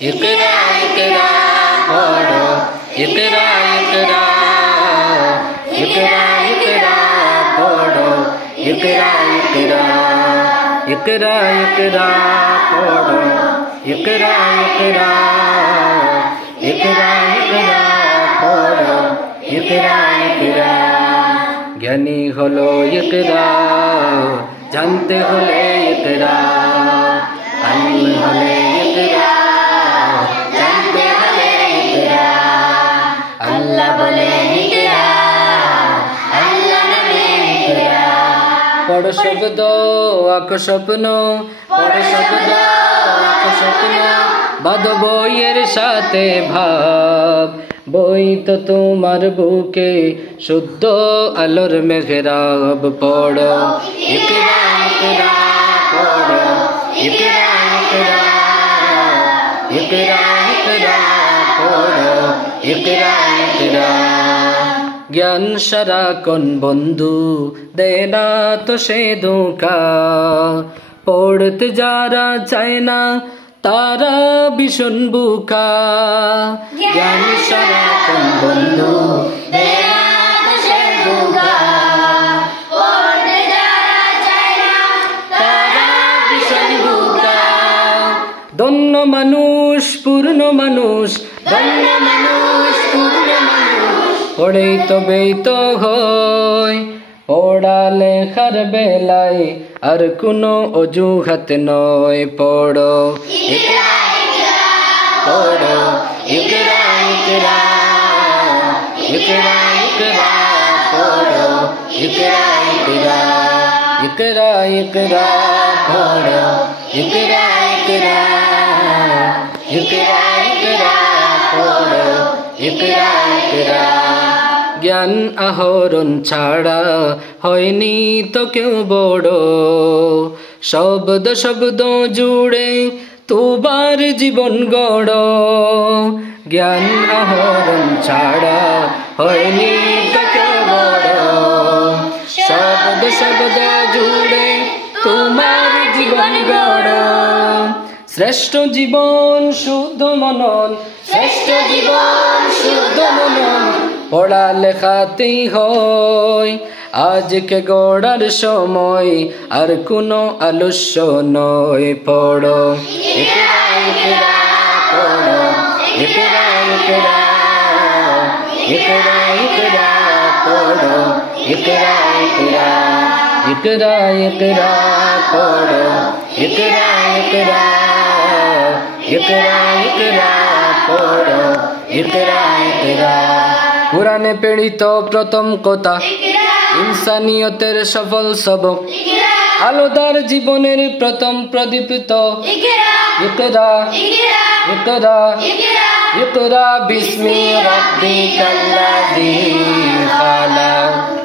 इकरा इकरा पढ़ो इकरा इकरा इकरा इकरा पढ़ो इकरा इकरा इकरा इकरा पढ़ो इकरा इकरा इकरा इकरा पढ़ो इकरा इकरा ज्ञानी हलो इकरा जानते होले इकरा अल्लाह होले इकरा जानते होले इकरा अल्लाह बोले इकरा अल्लाह बोले इकरा पढ़ो शब्द आको स्वप्न पढ़ो शब्द आको स्वप्न बादो বইয়ের সাথে ভাব বই তো তোমার বুকে শুদ্ধ আলোর মেহরাব পড়ো ইকরা ইকরা পড়ো ইকরা ইকরা ইকরা ইকরা পড়ো ইকরা ইকরা জ্ঞান সারাক্ষণ বন্ধু দেয় না তো সে ধোঁকা পড়তে যারা চায় না तारा भीषण बुका ज्ञान साराक्षण बंधु धन्य मानुष पूर्ण मानुष धन्य मानुष पूर्ण मानुष पढ़े तबेई तो हय পড়ালেখার বেলায় আর কোনো অজুহাত নয় পড়ো ইকরা পড়ো ইকরা ইকরা ইকরা ইকরা পড়ো ইকরা ইকরা ইকরা ইকরা পড়ো ইকরা ইকরা ইকরা ইকরা পড়ো ইকরা ইকরা জ্ঞান আহরণ ছাড়া হয়নি তো কেউ বড় শব্দ শব্দ জুড়ে তোমার জীবন গড় জ্ঞান আহরণ ছাড়া হয়নি তো কেউ বড় শব্দ শব্দ জুড়ে তোমার জীবন গড় শ্রেষ্ঠ জীবন শুদ্ধ মনন শ্রেষ্ঠ জীবন শুদ্ধ মনন পড়ালেখাতেই হয় আজকে গড়ার সময় আর কোনো আলস্য নয় পড়ো ইকরা ইকরা পড়ো ইকরা ইকরা ইকরা ইকরা পড়ো ইকরা ইকরা ইকরা ইকরা পড়ো ইকরা ইকরা ইকরা ইকরা পড়ো ইকরা ইকরা কুরআনে পড়িত প্রথম কথা ইনসানিয়তের সফল সবক আলোদার জীবনের প্রথম প্রদীপ্ত ইকরা ইকরা ইকরা বিস্মি রাব্বিকাল্লাযী খালাক।